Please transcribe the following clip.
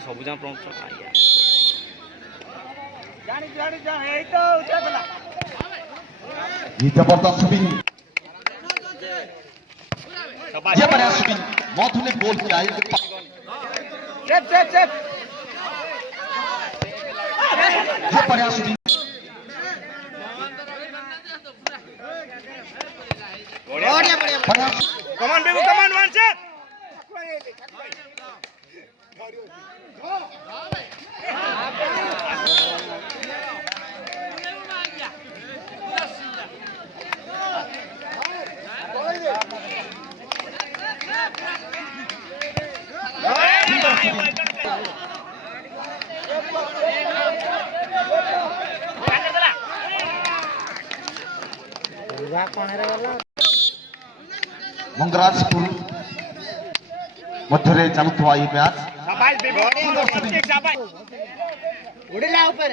ସବୁଯାକ ପ୍ରମୋଟ ये जबरदस्त स्पिन ये बढ़िया स्पिन मधु ने बोल किया ये बढ़िया स्पिन बढ़िया कमान बेबू कमान वन से मंगराजपुर मध्य चलुवा मैच उड़िला ऊपर